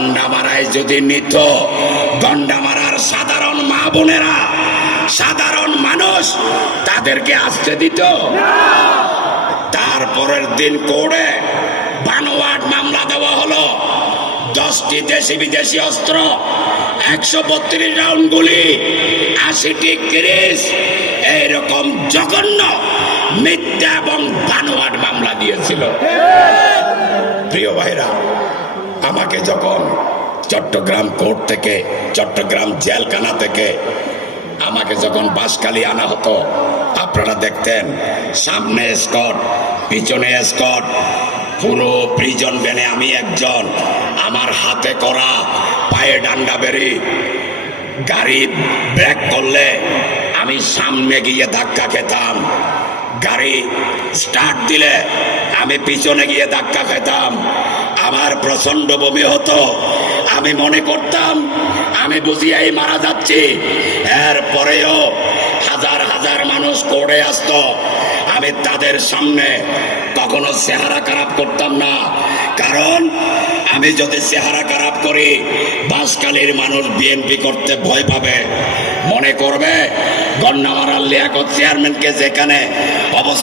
গন্ডামারায় যদি নিত, গন্ডামারার সাধারণ মা বোনেরা, সাধারণ মানুষ তাদেরকে আসতে দিত? তারপরের দিন কোর্টে বানোয়াট মামলা দেওয়া হলো। 10টি দেশি বিদেশি অস্ত্র, 132 রাউন্ড গুলি, 80টি ক্রিস, এইরকম জঘন্য মিথ্যা এবং বানোয়াট মামলা দিয়েছিল। প্রিয় ভাইরা, আমাকে যখন চট্টগ্রাম কোর্ট থেকে, চট্টগ্রাম জেলখানা থেকে আমাকে যখন বাঁশখালী আনা হতো, আপনারা দেখতেন সামনে স্কট, পিছনে স্কট, পুরো প্রিজন ভ্যানে আমি একজন, আমার হাতে করা, পায়ে ডান্ডা বেরি। গাড়ি ব্রেক করলে আমি সামনে গিয়ে ধাক্কা খেতাম, গাড়ি স্টার্ট দিলে আমি পিছনে গিয়ে ধাক্কা খেতাম। আমার প্রচন্ড বমি হতো, আমি মনে করতাম আমি বুঝিয়াই মারা যাচ্ছি। এরপরেও হাজার হাজার মানুষ কোর্টে আসতো, আমি তাদের সামনে কখনো চেহারা খারাপ করতাম না, কারণ আমি যদি চেহারা খারাপ করি বাঁশখালীর মানুষ বিএনপি করতে ভয় পাবে, মনে করবে গন্ডামারার লিয়াকত চেয়ারম্যানকে যেখানে অবস্থা